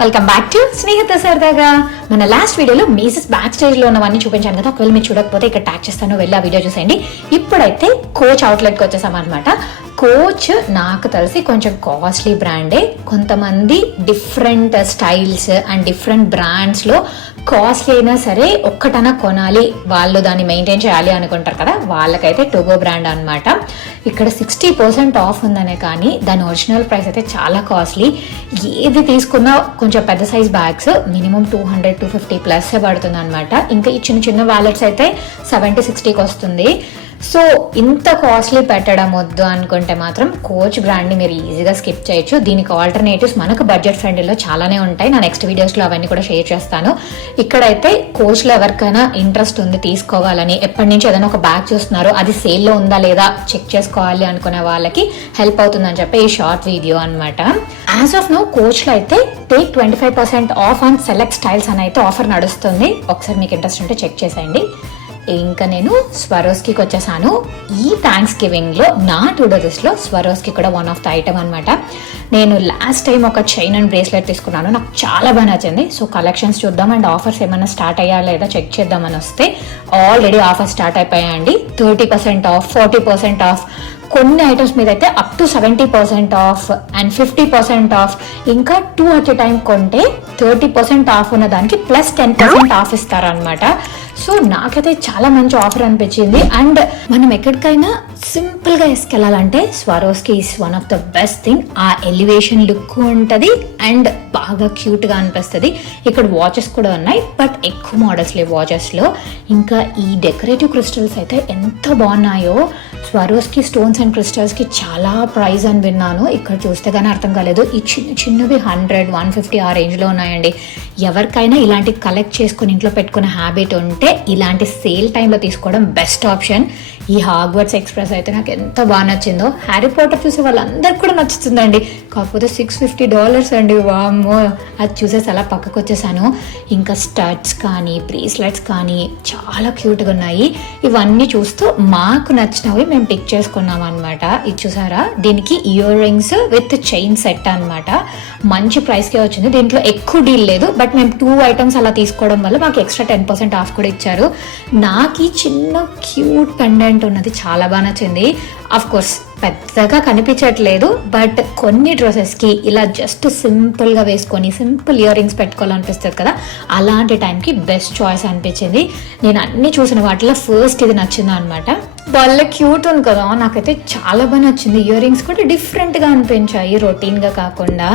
Welcome back to Snehitha సరదాగా. మన last వీడియోలో మీసెస్ బ్యాక్ స్టేజ్ లో ఉన్నవన్నీ చూపించాను కదా. ఒకవేళ మీరు చూడకపోతే ఇక్కడ ట్యాగ్ చేస్తాను, వెళ్ళి ఆ వీడియో చూసేయండి. ఇప్పుడైతే కోచ్ అవుట్లెట్ కి వచ్చేసాం అనమాట. కోచ్ నాకు తెలిసి కొంచెం కాస్ట్లీ బ్రాండే. కొంతమంది different styles and different brands లో కాస్ట్లీ అయినా సరే ఒక్కటనా కొనాలి, వాళ్ళు దాన్ని మెయింటైన్ చేయాలి అనుకుంటారు కదా, వాళ్ళకైతే టోగో బ్రాండ్ అనమాట. ఇక్కడ 60% ఆఫ్ ఉందనే కానీ దాని ఒరిజినల్ ప్రైస్ అయితే చాలా కాస్ట్లీ. ఏది తీసుకున్నా కొంచెం పెద్ద సైజ్ బ్యాగ్స్ మినిమం 200-250 ప్లస్ పడుతుంది అనమాట. ఇంకా ఈ చిన్న చిన్న వ్యాలెట్స్ అయితే 70-60కి వస్తుంది. సో ఇంత కాస్ట్లీ పెట్టడం వద్దు అనుకుంటే మాత్రం కోచ్ బ్రాండ్ని మీరు ఈజీగా స్కిప్ చేయొచ్చు. దీనికి ఆల్టర్నేటివ్స్ మనకు బడ్జెట్ ఫ్రెండ్లీలో చాలానే ఉంటాయి. నా నెక్స్ట్ వీడియోస్లో అవన్నీ కూడా షేర్ చేస్తాను. ఇక్కడైతే కోచ్లో ఎవరికైనా ఇంట్రెస్ట్ ఉంది తీసుకోవాలని, ఎప్పటి నుంచి ఏదైనా ఒక బ్యాగ్ చూస్తున్నారు, అది సేల్లో ఉందా లేదా చెక్ చేసుకోవాలి అనుకునే వాళ్ళకి హెల్ప్ అవుతుందని చెప్పి ఈ షార్ట్ వీడియో అనమాట. యాజ్ ఆఫ్ నో కోచ్లో అయితే take 25% of on select styles అని అయితే ఆఫర్ నడుస్తుంది. ఒకసారి మీకు ఇంట్రెస్ట్ ఉంటే చెక్ చేసేయండి. ఇంకా నేను స్వరోస్కీకి వచ్చేసాను. ఈ థ్యాంక్స్ గివింగ్ లో నా టు-డూ లిస్ట్ లో స్వరోస్కీ కూడా వన్ ఆఫ్ ద ఐటమ్ అనమాట. నేను లాస్ట్ టైం ఒక చైన్ అండ్ బ్రేస్లెట్ తీసుకున్నాను, నాకు చాలా బాగా నచ్చింది. సో కలెక్షన్స్ చూద్దాం అండ్ ఆఫర్స్ ఏమైనా స్టార్ట్ అయ్యా లేదా చెక్ చేద్దామని వస్తే ఆల్రెడీ ఆఫర్ స్టార్ట్ అయిపోయాయండి. 30% ఆఫ్, 40% ఆఫ్, కొన్ని ఐటమ్స్ మీద అయితే up to 70% of and 50% of. ఇంకా 2 అట్ ఎ టైం కొంటే 30% ఆఫ్ ఉన్న దానికి ప్లస్ 10% ఆఫ్ ఇస్తారనమాట. సో నాకైతే చాలా మంచి ఆఫర్ అనిపించింది. అండ్ మనం ఎక్కడికైనా సింపుల్ గా వేసుకెళ్ళాలంటే Swarovski is one of the best thing. ఆ ఎలివేషన్ లుక్ ఉంటది అండ్ బాగా క్యూట్ గా అనిపిస్తుంది. ఇక్కడ వాచెస్ కూడా ఉన్నాయి, బట్ ఎక్కువ మోడల్స్ లేవు వాచెస్ లో. ఇంకా ఈ డెకరేటివ్ క్రిస్టల్స్ అయితే ఎంత బాగున్నాయో. స్వరోస్కీ స్టోన్స్ అండ్ క్రిస్టల్స్ కి చాలా ప్రైస్ అని విన్నాను, ఇక్కడ చూస్తే గానీ అర్థం కాలేదు. ఈ చిన్న చిన్నవి 100-150 ఆ రేంజ్ లో ఉన్నాయండి. ఎవరికైనా ఇలాంటి కలెక్ట్ చేసుకుని ఇంట్లో పెట్టుకునే హ్యాబిట్ ఉంటే ఇలాంటి సేల్ టైంలో తీసుకోవడం బెస్ట్ ఆప్షన్. ఈ హాగ్వర్ట్స్ ఎక్స్ప్రెస్ అయితే నాకు ఎంత బాగా నచ్చిందో. హ్యారీ పాటర్ చూసే వాళ్ళందరికీ కూడా నచ్చుతుందండి. కాకపోతే $650 అండి, వామ్మో. అది చూసేసి అలా పక్కకు వచ్చేసాను. ఇంకా స్టడ్స్ కానీ బ్రేస్లెట్స్ కానీ చాలా క్యూట్గా ఉన్నాయి. ఇవన్నీ చూస్తూ మాకు నచ్చినవి మేము పిక్ చేసుకున్నాం అనమాట. ఇది చూసారా, దీనికి ear rings with chain set అనమాట. మంచి ప్రైస్కే వచ్చింది. దీంట్లో ఎక్కువ డీల్ లేదు, బట్ మేము 2 ఐటమ్స్ అలా తీసుకోవడం వల్ల మాకు ఎక్స్ట్రా 10% ఆఫ్ కూడా ఇచ్చారు. నాకు ఈ చిన్న క్యూట్ పెండెంట్ ఉన్నది చాలా బాగా నచ్చింది. అఫ్ కోర్స్ పెద్దగా కనిపించట్లేదు, బట్ కొన్ని డ్రెస్సెస్ కి ఇలా జస్ట్ సింపుల్ గా వేసుకొని సింపుల్ ఇయర్ రింగ్స్ పెట్టుకోవాలనిపిస్తుంది కదా, అలాంటి టైంకి బెస్ట్ చాయిస్ అనిపించింది. నేను అన్ని చూసిన వాటిలో ఫస్ట్ ఇది నచ్చింది అనమాట. వాళ్ళ క్యూట్ ఉంది కదా, నాకైతే చాలా బాగా నచ్చింది. ఇయర్ రింగ్స్ కూడా డిఫరెంట్ గా అనిపించాయి, రొటీన్ గా కాకుండా.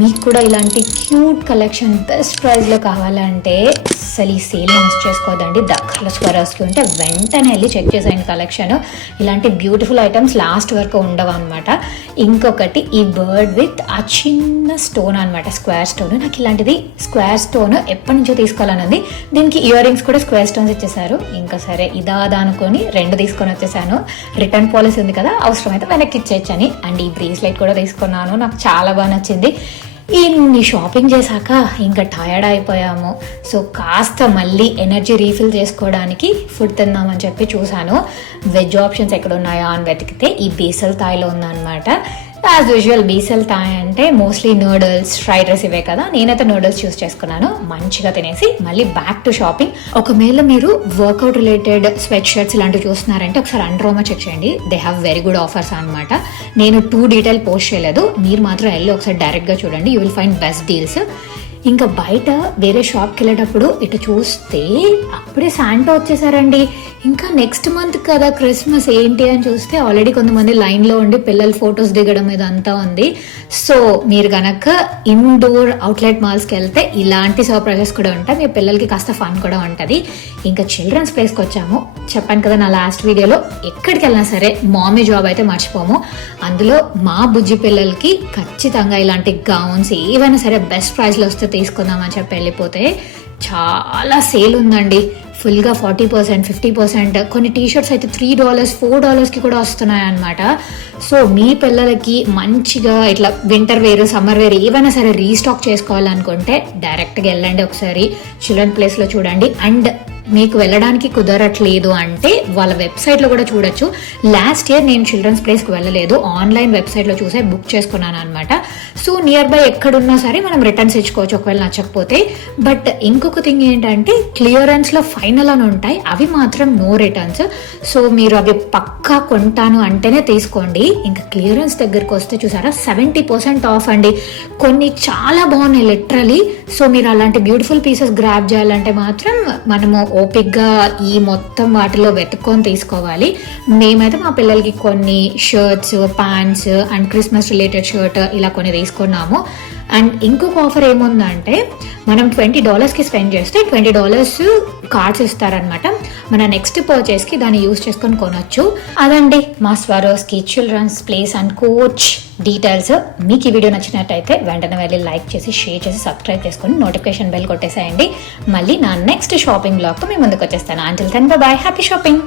మీకు కూడా ఇలాంటి క్యూట్ కలెక్షన్ బెస్ట్ ప్రైస్ లో కావాలంటే అసలు ఈ సేల్ మిస్ చేసుకోవద్దండి. దగ్గరలో స్వరోస్కీ ఉంటే వెంటనే వెళ్ళి చెక్ చేసేయండి కలెక్షన్. ఇలాంటి బ్యూటిఫుల్ ఐటమ్స్ లాస్ట్ వరకు ఉండవు అనమాట. ఇంకొకటి ఈ బర్డ్ విత్ ఆ చిన్న స్టోన్ అనమాట, స్క్వేర్ స్టోన్. నాకు ఇలాంటిది స్క్వేర్ స్టోన్ ఎప్పటి నుంచో తీసుకోవాలని ఉంది. దీనికి ఇయర్ రింగ్స్ కూడా స్క్వేర్ స్టోన్స్ ఇచ్చేసారు. ఇంకా సరే ఇదాదా అనుకొని 2 తీసుకొని వచ్చేసాను. రిటర్న్ పాలసీ ఉంది కదా, అవసరమైతే వెనక్కి ఇచ్చేయచ్చని. అండ్ ఈ బ్రేస్లెట్ కూడా తీసుకున్నాను, నాకు చాలా బాగా నచ్చింది. ఇన్ని షాపింగ్ చేశాక ఇంకా టయర్డ్ అయిపోయాము. సో కాస్త మళ్ళీ ఎనర్జీ రీఫిల్ చేసుకోవడానికి ఫుడ్ తిందామని చెప్పి చూశాను. వెజ్ ఆప్షన్స్ ఎక్కడ ఉన్నాయా అని వెతికితే ఈ బేసల్ థాయ్లో ఉందన్నమాట. యాజ్ యూజువల్ బేసల్ థాయ్ అంటే మోస్ట్లీ నూడిల్స్, ఫ్రైడ్ రైస్ ఇవే కదా. నేనైతే నూడిల్స్ చూస్ చేసుకున్నాను. మంచిగా తినేసి మళ్ళీ బ్యాక్ టు షాపింగ్. ఒకవేళ మీరు వర్కౌట్ రిలేటెడ్ స్వెట్ షర్ట్స్ ఇలాంటివి చూస్తున్నారంటే ఒకసారి అండర్ ఆర్మర్ చెక్ చేయండి. They have very good offers అనమాట. నేను 2 డీటెయిల్ పోస్ట్ చేయలేదు, మీరు మాత్రం వెళ్ళి ఒకసారి డైరెక్ట్గా చూడండి, you will find best deals. ఇంకా బయట వేరే షాప్కి వెళ్ళేటప్పుడు ఇటు చూస్తే అప్పుడే శాంటా వచ్చేసారండి. ఇంకా నెక్స్ట్ మంత్ కదా క్రిస్మస్, ఏంటి అని చూస్తే ఆల్రెడీ కొంతమంది లైన్లో ఉండి పిల్లలు ఫొటోస్ దిగడం ఇదంతా ఉంది. సో మీరు కనుక ఇండోర్ అవుట్లెట్ మాల్స్కి వెళ్తే ఇలాంటి సర్ప్రైజెస్ కూడా ఉంటాయి, మీ పిల్లలకి కాస్త ఫన్ కూడా ఉంటుంది. ఇంకా చిల్డ్రన్స్ ప్లేస్కి వచ్చాము. చెప్పాను కదా నా లాస్ట్ వీడియోలో, ఎక్కడికి వెళ్ళినా సరే మామీ జాబ్ అయితే మర్చిపోము. అందులో మా బుజ్జి పిల్లలకి ఖచ్చితంగా ఇలాంటి గౌన్స్ ఏవైనా సరే బెస్ట్ ప్రైస్లో వస్తే తీసుకుందామని చెప్పి వెళ్ళిపోతే చాలా సేల్ ఉందండి. ఫుల్గా 40%, 50%. కొన్ని టీషర్ట్స్ అయితే $3, $4కి కూడా వస్తున్నాయి అనమాట. సో మీ పిల్లలకి మంచిగా ఇట్లా వింటర్ వేర్, సమ్మర్ వేర్ ఏవైనా సరే రీస్టాక్ చేసుకోవాలనుకుంటే డైరెక్ట్గా వెళ్ళండి, ఒకసారి చిల్డ్రన్ ప్లేస్లో చూడండి. అండ్ మీకు వెళ్ళడానికి కుదరట్లేదు అంటే వాళ్ళ వెబ్సైట్లో కూడా చూడొచ్చు. లాస్ట్ ఇయర్ నేను చిల్డ్రన్స్ ప్లేస్కి వెళ్ళలేదు, ఆన్లైన్ వెబ్సైట్లో చూసే బుక్ చేసుకున్నాను అనమాట. సో నియర్ బై ఎక్కడున్నా సరే మనం రిటర్న్స్ ఇచ్చుకోవచ్చు ఒకవేళ నచ్చకపోతే. బట్ ఇంకొక థింగ్ ఏంటంటే క్లియరెన్స్లో ఫైనల్ అని ఉంటాయి, అవి మాత్రం నో రిటర్న్స్. సో మీరు అవి పక్కా కొంటాను అంటేనే తీసుకోండి. ఇంకా క్లియరెన్స్ దగ్గరకు వస్తే చూసారా 70% ఆఫ్ అండి. కొన్ని చాలా బాగున్నాయి లిటరలీ. సో మీరు అలాంటి బ్యూటిఫుల్ పీసెస్ గ్రాబ్ చేయాలంటే మాత్రం మనము ఓపిక్గా ఈ మొత్తం వాటిలో వెతుక్కొని తీసుకోవాలి. మేమైతే మా పిల్లలకి కొన్ని shirts, pants and Christmas related shirt ఇలా కొన్ని తీసుకున్నాము. అండ్ ఇంకొక ఆఫర్ ఏముందంటే మనం $20కి స్పెండ్ చేస్తే $20 కార్డ్స్ ఇస్తారనమాట. మన నెక్స్ట్ పర్చేస్కి దాన్ని యూజ్ చేసుకొని కొనొచ్చు. అదండి మా Swarovski children's place and coach details. మీకు ఈ వీడియో నచ్చినట్టయితే వెంటనే వెళ్ళి లైక్ చేసి, షేర్ చేసి, సబ్స్క్రైబ్ చేసుకొని నోటిఫికేషన్ బెల్ కొట్టేసేయండి. మళ్ళీ నా నెక్స్ట్ షాపింగ్ బ్లాగ్తో మీ ముందుకు వచ్చేస్తాను. Until then bye, happy shopping.